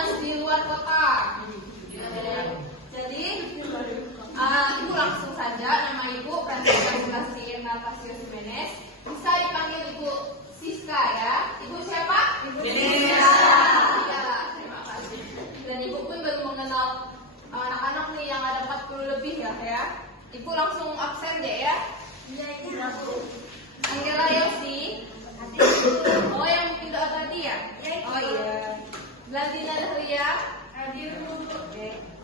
dinas di luar kota. Jadi ibu langsung saja, nama ibu Francisca Celestina Natasio Jimenez, bisa dipanggil ibu Siska ya. Ibu siapa? Ibu Siska. Ya, terima kasih. Dan ibu pun baru mengenal anak-anak nih yang ada 40 lebih ya. Ibu langsung absen deh ya. Iya, ini langsung. Anggela Yosi. Oh, yang pindah tadi ya? Oh iya. Blandina Dahlia. Hadir Bu.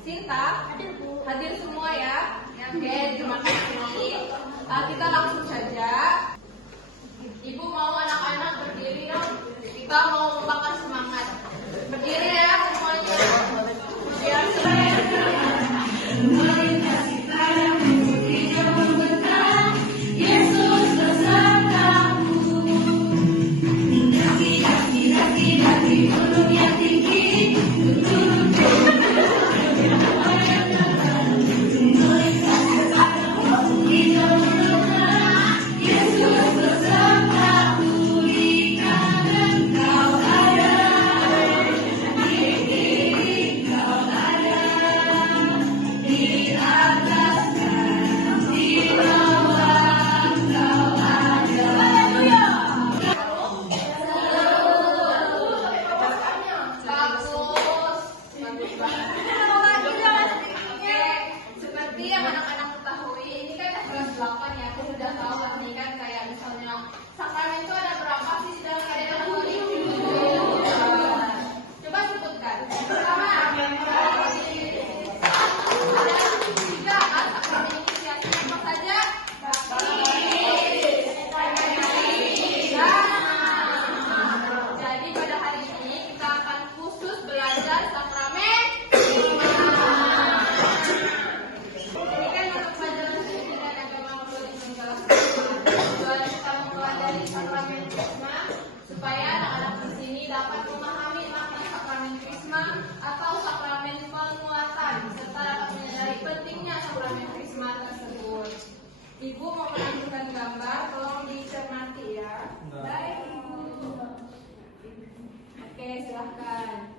Sinta. Hadir Bu. Hadir semua ya. Oke, terima kasih. Kita langsung saja. Ibu mau anak-anak berdiri dong. Kita mau membakar semangat. Berdiri ya semuanya. Biar melintasi padang hijau membentang. Yesus besertamu. Daki gunung yang tinggi. Melintasi padang hijau membentang. Yesus besertamu. Dikatakan kau ada. Kau ada. Di atas dan di bawah kau ada. Haleluya. Oke, seperti yang anak-anak ketahui, ini kan kelas 8 ya, aku sudah tahu lah nih kan kayak misalnya sakramen itu ada berapa sih dalam keadaan Katolik? Coba sebutkan. Pertama, ada 3 kan sakramen inisiasi apa saja? Jadi pada hari ini kita akan khusus belajar sakramen Krisma. Ini kan untuk pelajaran suci dan agama Katolik menjelaskan tujuan kita mempelajari sakramen Krisma supaya anak-anak di sini dapat memahami makna sakramen Krisma atau sakramen penguatan serta dapat menyadari pentingnya sakramen Krisma tersebut. Ibu mau menunjukkan gambar, tolong dicermati ya. Baik Ibu. Oke, silahkan.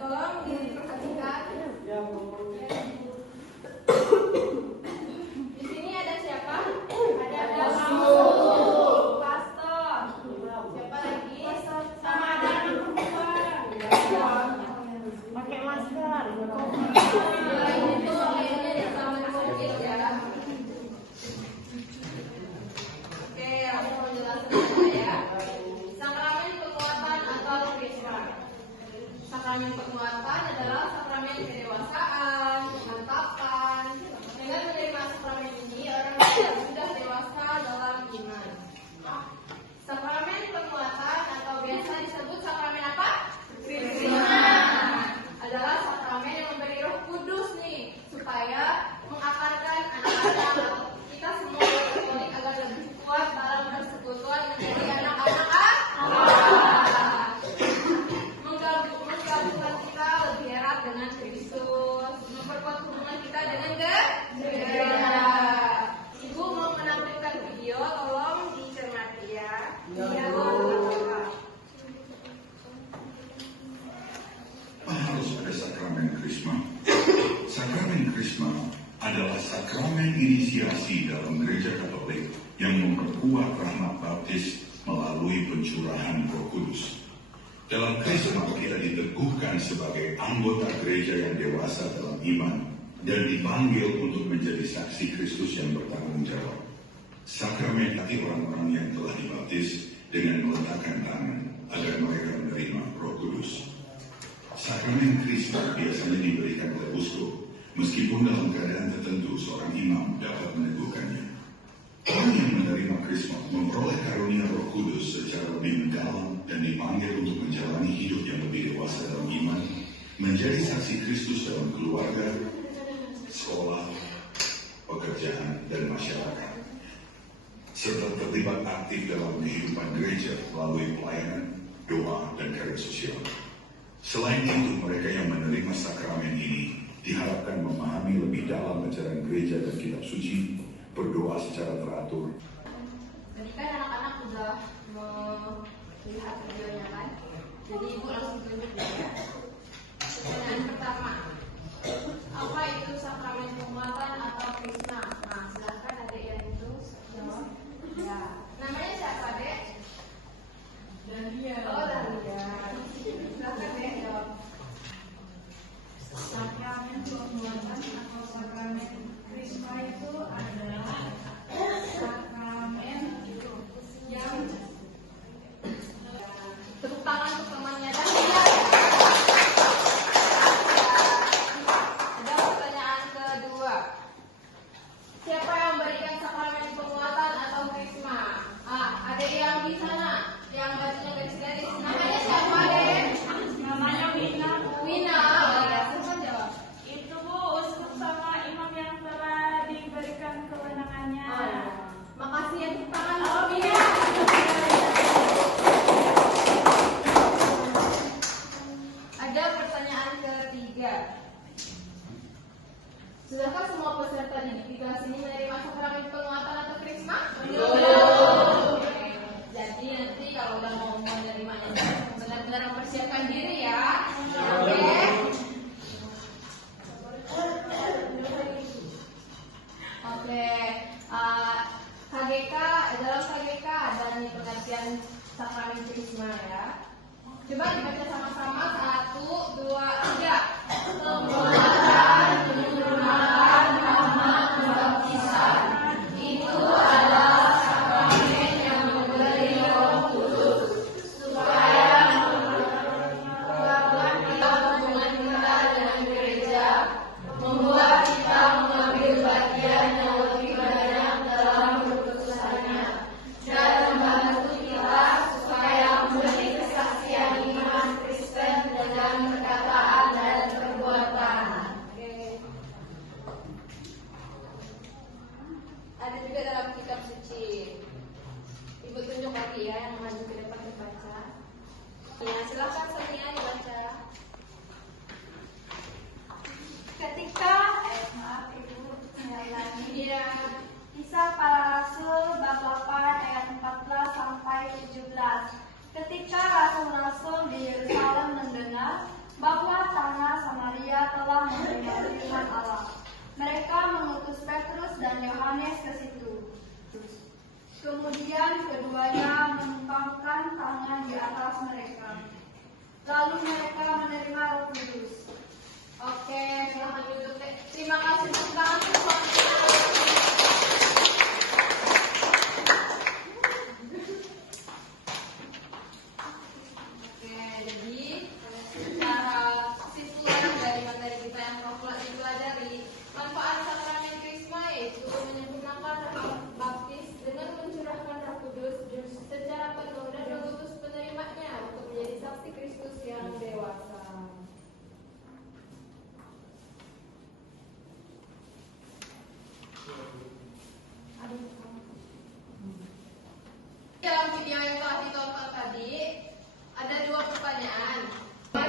Tolong diperhatikan. Di sini ada siapa? Ada pastor. Siapa lagi? Sama ada anak perempuan. Pakai masker. Ini tuh kayaknya di taman COVID ya. Oke, aku mau jelasin ya. Sakramen penguatan atau Krisma. Sakramen penguatan adalah sakramen kedewasaan, pemantapan. Dengan menerima sakramen ini, orang yang sudah dewasa dalam iman. Sakramen penguatan atau biasa disebut sakramen apa? Krisma. Adalah sakramen yang memberi Roh Kudus nih, supaya mengakarkan anak-anak kita semua Katolik agar lebih kuat dalam persekutuan menjadi anak-anak Allah. Menggabungkan kita lebih erat dengan Kristus, memperkuat hubungan kita dengan gereja. Ibu mau menampilkan video, tolong dicermati ya. Harus ada sakramen Krisma. Sakramen Krisma adalah sakramen inisiasi dalam gereja Katolik yang memperkuat rahmat baptis melalui pencurahan Roh Kudus. Dalam Krisma kita diteguhkan sebagai anggota gereja yang dewasa dalam iman dan dipanggil untuk menjadi saksi Kristus yang bertanggung jawab. Sakramen hati orang-orang yang telah dibaptis dengan meletakkan tangan agar mereka menerima Roh Kudus. Sakramen Krisma biasanya diberikan oleh uskup, meskipun dalam keadaan tertentu seorang imam dapat meneguhkannya. Orang yang menerima Krisma memperoleh karunia Roh Kudus secara lebih mendalam dan dipanggil untuk menjalani hidup yang lebih dewasa dalam iman, menjadi saksi Kristus dalam keluarga, sekolah, pekerjaan, dan masyarakat, serta terlibat aktif dalam kehidupan gereja melalui pelayanan, doa, dan karya sosial. Selain itu, mereka yang menerima sakramen ini diharapkan memahami lebih dalam ajaran gereja dan kitab suci, berdoa secara teratur. Tadi kan anak-anak sudah melihat videonya kan? Jadi ibu langsung tunjuk ya. Pertanyaan pertama, apa itu sakramen penguatan atau krisma? Nah, silakan adik yang itu jawab. Ya, namanya siapa dek? Dahlia. Oh Dahlia. Silakan dek jawab. Sakramen penguatan atau sakramen krisma itu adalah sakramen yang Tepuk tangan untuk temannya Dahlia. Ada pertanyaan kedua. Siapa yang memberikan sakramen penguatan atau krisma? Ada yang di sana, yang bajunya garis-garis. Namanya siapa dek? namanya Wina. Wina. Oh ya, silakan jawab. Itu Bu, uskup sama imam yang telah diberikan kewenangannya. Oh, ya. Makasih ya, tepuk tangan untuk Wina. Ada pertanyaan ketiga. Sudahkah semua peserta didik di kelas ini menerima sakramen penguatan atau krisma? Belum. Jadi nanti kalau udah mau menerimanya benar-benar mempersiapkan diri ya. Oke. Oke. KGK, dalam KGK ada nih pengertian sakramen krisma ya. Coba dibaca sama-sama. 1, 2, 3. Penguatan, penyempurnaan, rahmat, pembaptisan. Itu adalah sakramen yang memberi Roh Kudus supaya memperkuat kita hubungan kita dengan gereja, membuat kita mengambil bagian yang lebih banyak dalam keputusannya, dan membantu kita supaya memberi kesaksian iman Kristen dengan perkataan dan perbuatan. Ada juga dalam kitab suci. Ibu tunjuk lagi ya yang maju ke depan dibaca. Ya, silakan Sonia dibaca. Ketika maaf Ibu, mengulangi. Iya. Kisah Para Rasul bab 8 ayat 14 sampai 17. Ketika rasul-rasul di Yerusalem mendengar bahwa tanah Samaria telah menerima firman Allah, mereka mengutus Petrus dan Yohanes ke situ. Kemudian keduanya menumpangkan tangan di atas mereka. Lalu mereka menerima Roh Kudus. Oke, silakan duduk deh. Terima kasih tepuk tangan untuk Sonia. Oke, jadi secara kesimpulan dari materi kita yang telah dipelajari, manfaat sakramen krisma yaitu menyempurnakan rahmat baptis dengan mencurahkan Roh Kudus secara penuh dan mengutus penerimanya untuk menjadi saksi Kristus yang dewasa. Dalam video yang telah ditonton tadi, ada 2 pertanyaan.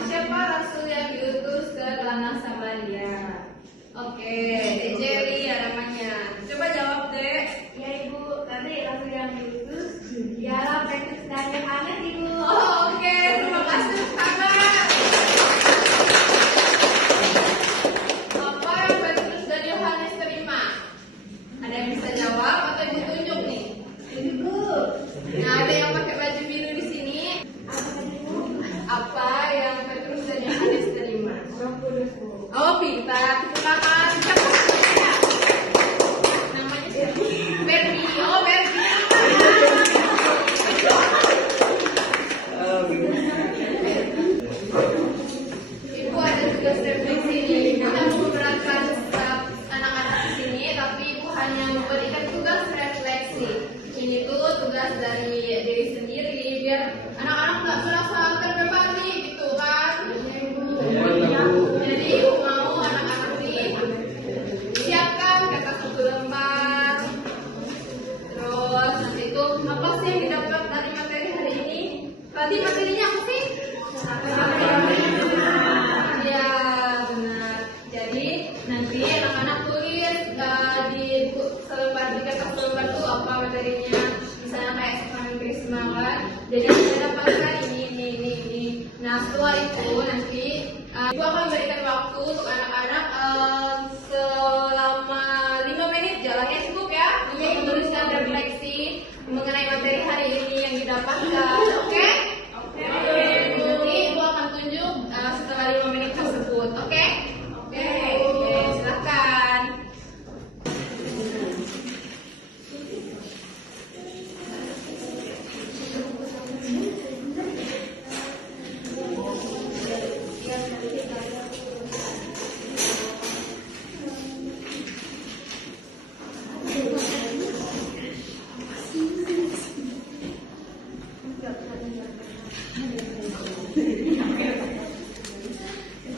Siapa rasul yang diutus ke tanah Samaria? Oke, Dek Jerry ya namanya. Coba jawab, Dek. Ya Ibu, tadi rasul yang diutus ialah Petrus dan Yohanes Ibu. Oh, oke. Terima kasih, Kakak. Apa yang Petrus dan Yohanes terima? Ada yang bisa jawab atau Ibu tunjuk nih? Ibu. Nah, ada yang pakai baju biru di sini. Apa yang Petrus dan Yohanes terima? Roh Kudus Bu. Oh, pintar. Silakan. Siapa namanya? Namanya siapa? Berbi. Oh, Berbi. Ibu ada tugas refleksi ini. Ibu tidak memberatkan anak-anak di sini, tapi Ibu hanya memberikan tugas refleksi. Ini tuh tugas dari diri sendiri biar anak-anak nggak merasa terbebani gitu kan. Jadi Ibu mau anak-anak ini siapkan kertas 1 lembar. Terus nanti itu apa sih yang didapat dari materi hari ini? Tadi materinya apa sih? Ya benar. Jadi nanti anak-anak tulis di buku selembar, di kertas selembar itu apa materinya. Misalnya kayak sakramen krisma kan. Jadi kita dapatkan ini. Nah, setelah itu nanti Ibu akan memberikan waktu untuk anak-anak selama 5 menit, jalannya cukup ya, untuk menuliskan refleksi mengenai materi hari ini yang didapatkan. Oke? Oke. Nanti Ibu akan tunjuk setelah 5 menit tersebut. Oke? Oke. Silakan.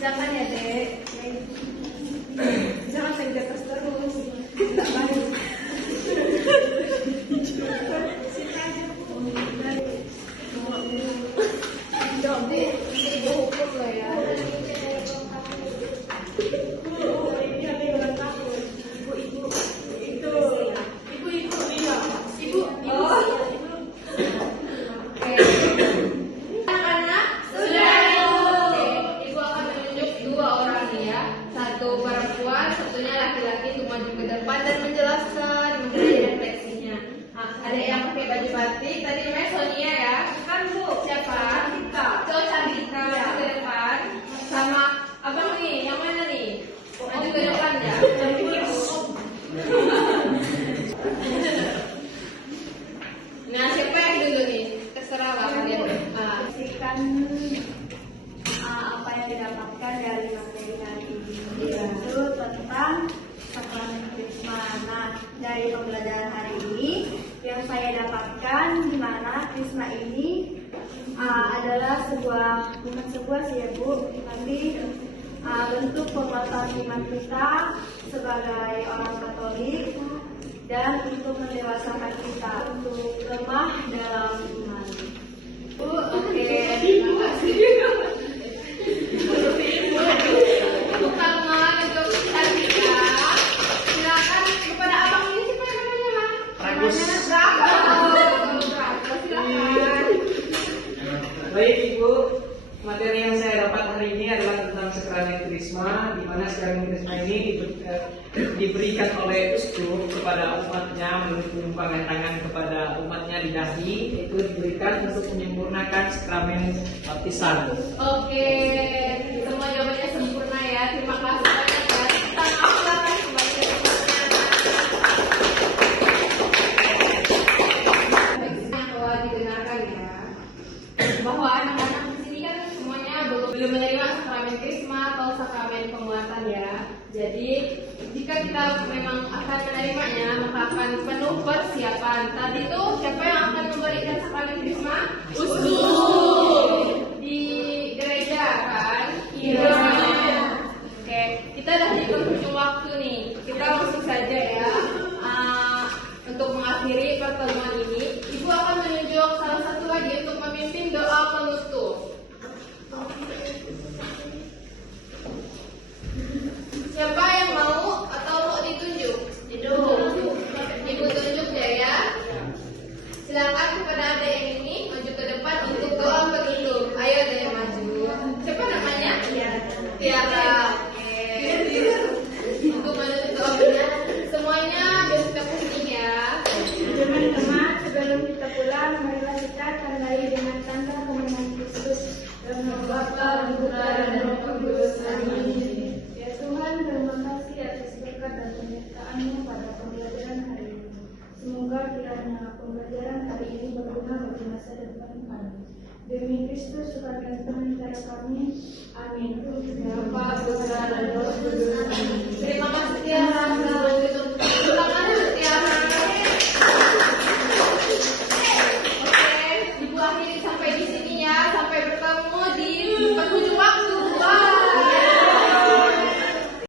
Jangan ya dek, jangan saya terus terus, tidak baik. Jadi, Ibu hukum loh ya. Anak-anak, sudah Ibu akan menunjuk 2 orang ya. Satu perempuan, satunya laki-laki untuk maju ke depan dan menjelaskan mengenai refleksinya. Nah, ada yang pakai baju batik, tadi namanya Sonia ya. Kan Bu, Siapa? Cantika. Cowok Cantika maju ke depan. Sama abang nih, yang mana nih? Maju ke depan ya. Nah, siapa yang dulu nih? Terserah lah kalian. Pastikan apa yang didapatkan dari materi hari ini, yaitu tentang sakramen Krisma. Nah, dari pembelajaran hari ini yang saya dapatkan di mana Krisma ini adalah bukan sebuah sih ya Bu, tapi bentuk penguatan iman kita sebagai orang Katolik dan untuk mendewasakan kita untuk lemah dalam iman. Bu, oke. Terima kasih. Untuk Kalma dan untuk Cantika, silakan kepada abang ini siapa namanya, Bang? Pragus. Pragus, silakan. Baik Ibu, materi yang saya dapat hari ini adalah tentang sakramen Krisma, di mana sakramen Krisma ini diberikan oleh uskup kepada umatnya melalui penyumpangan tangan kepada umatnya di dahi, itu diberikan untuk menyempurnakan sakramen baptisan. Oke, semua jawabannya sempurna ya. Terima kasih banyak ya. Kita silakan kembali ke yang telah didengarkan ya. Bahwa anak-anak di sini kan semuanya belum menerima sakramen Krisma atau sakramen penguatan ya. Jadi jika kita memang akan menerimanya, maka akan penuh persiapan. Tadi tuh siapa yang akan memberikan sakramen Krisma? Uskup di gereja kan? Iya. Oke, kita udah di penghujung waktu nih. Kita langsung saja ya. Untuk mengakhiri pertemuan ini, Ibu akan menunjuk salah satu lagi untuk memimpin doa penutup. Siapa yang mau atau mau ditunjuk? Ibu tunjuk ya. Silakan kepada adik yang ini maju ke depan untuk doa penutup. Ayo ada yang maju. Siapa namanya? Tiara. Oke. Untuk menutup doa penutup. Semuanya bersikap positif ya. Teman-teman, sebelum kita pulang, marilah kita tandai dengan tanda kemenangan Kristus. Dalam nama Bapa, Putra, dan Roh Kudus. Amin. Ya Tuhan, terima kasih atas berkat dan penyertaan-Mu pada pembelajaran hari ini. Semoga kiranya pembelajaran hari ini berguna bagi masa depan kami. Demi Kristus sebagai Tuhan kita kami. Amin.